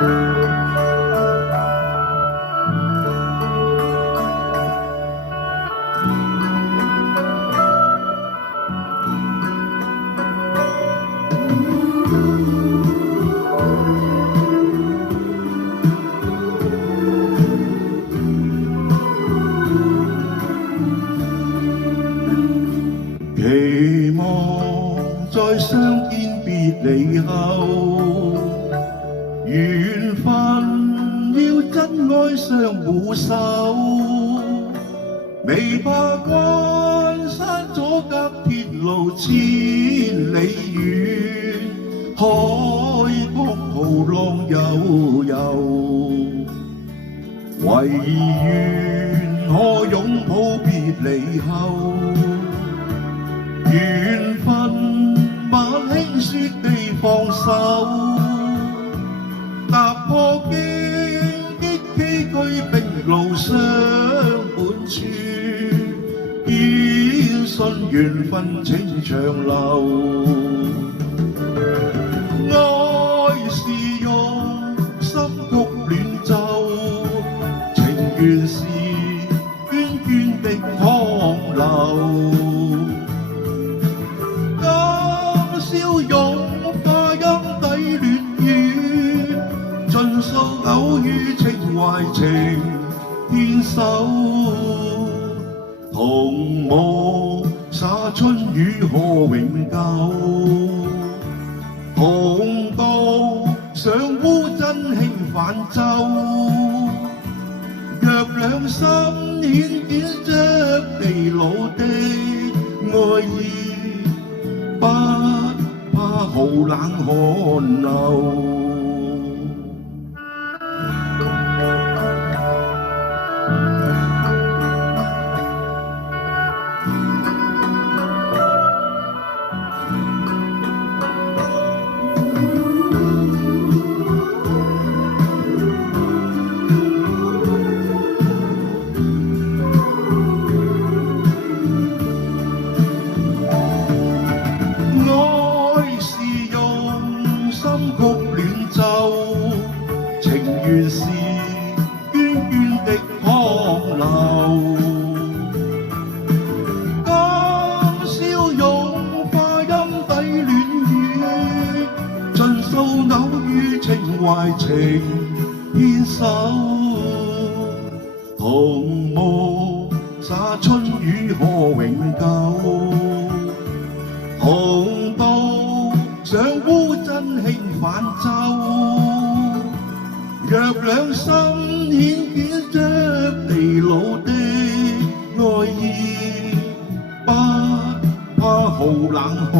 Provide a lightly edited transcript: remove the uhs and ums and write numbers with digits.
期望在相見別離後，緣分要真愛相互守，未怕關山阻隔鐵路千里遠，海角浩浪悠悠，唯願可擁抱別離後。緣分把輕雪地放手，踏破荊棘崎嶇冰路相伴處，堅信緣分情長流。愛是用心曲亂奏，情緣是涓涓的淌流。偶遇情懷情牽手，同舞灑春雨何永久，同渡上烏真輕泛舟。若兩心牽捲着地老的愛意，不怕浩冷寒流。情緣是涓涓的淌流，今宵擁花音底戀語，盡訴偶遇情懷情牽手，同舞灑春雨何永久，同渡上烏真輕泛舟。若兩心牽捲着地老的愛意，不怕浩冷寒。